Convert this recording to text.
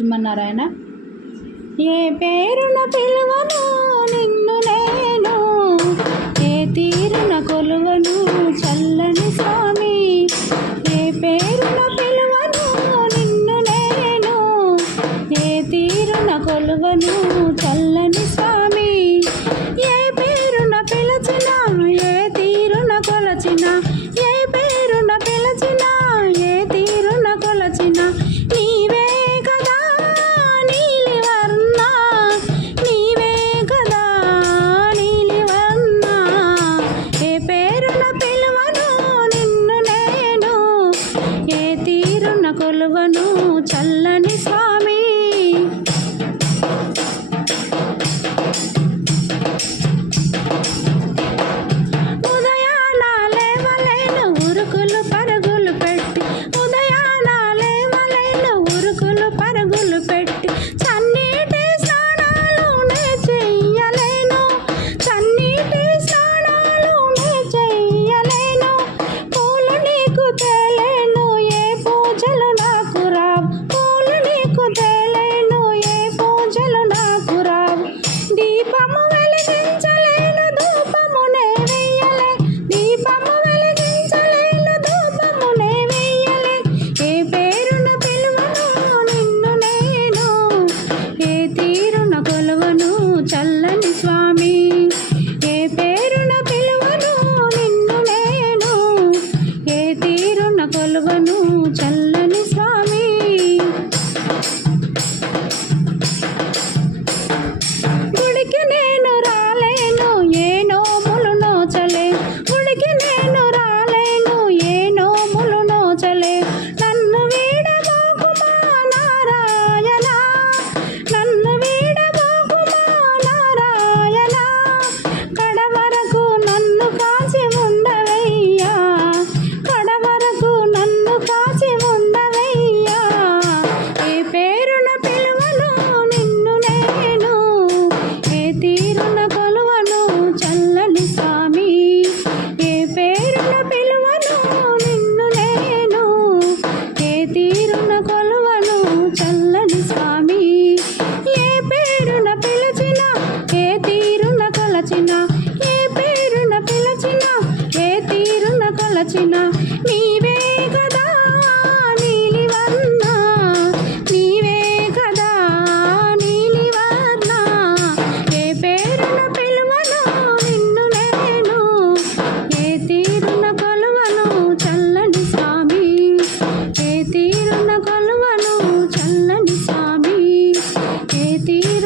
శ్రీమన్నారాయణ. ఏ పేరున పిలువను నిన్ను నేను, ఏ తీరున కొలువను చల్లని స్వామి. ఏ పేరున పిలువను నిన్ను నేను, ఏ తీరున కొలువను చల్లని స్వామి. ఏ పేరున పిలచినా, ఏ తీరున కొలచినా, ఏ పేరున పిలచినా, ఏ తీరున కొలచినా నీవే కదా నీలివర్ణ, నీవే కదా నీలివర్ణ. ఏ పేరున పిలువను నిన్ను నేను, ఏ తీరున కొలువను చల్లని స్వామి. ఉదయాన లేవలేను ఉరుకులు పరుగులు పెట్టి, ఉదయాన లేవలేను ఉరుకులు పరుగులు పెట్టి, చన్నీటి స్నానాలు నే చెయ్యలేను, చన్నీటి స్నానాలు నే చెయ్యలేను. పూలు నీకు తేలేను, ఏ పూజలు నాకు రావు, పూలు నీకు తేలేను, ఏ పూజలు నాకు రావు. దీపము వెలిగించలేను, ధూపమునే వెయ్యలే, దీపము వెలిగించలేను, ధూపమునే వెయ్యలే. ఏ పేరున పిలువను నిన్ను నేను, ఏ తీరున కొలువను చల్లని స్వామి. ఏ పేరున పిలువను నిన్ను నేను, ఏ తీరున కొలువను చల్లని స్వామి. గుడికి నేను రాలేను, ఏ నోములు నోచలే, గుడికి నేను రాలేను, ఏ నోములు నోచలే. నన్ను వీడబోకుమా నారాయణ, నన్ను వీడబోకుమా నారాయణ. కడవరకు నన్ను కాచి ఉండవయ్యా, కడవరకు నన్ను కాచి ఉండవయ్యా. ఏ పేరున పిలువను నిన్ను నేను, ఏ తీరున కొలువను చల్లని స్వామి. ఏ పేరున పిలువను నిన్ను నేను, ఏ తీరున కొలువను చల్లని స్వామి. ఏ పేరున పిలిచినా, ఏ తీరున కొలచినా, ఏ పేరున పిలిచినా, ఏ తీరున కొలచినా నీవే కదా నీలివర్ణ, నీవే కదా నీలివర్ణ. ఏ పేరున పిలువను నిన్ను నేను, ఏ తీరున కొలువను చల్లని స్వామి. ఏ తీరున కొలువను చల్లని స్వామి. ఏ తీరు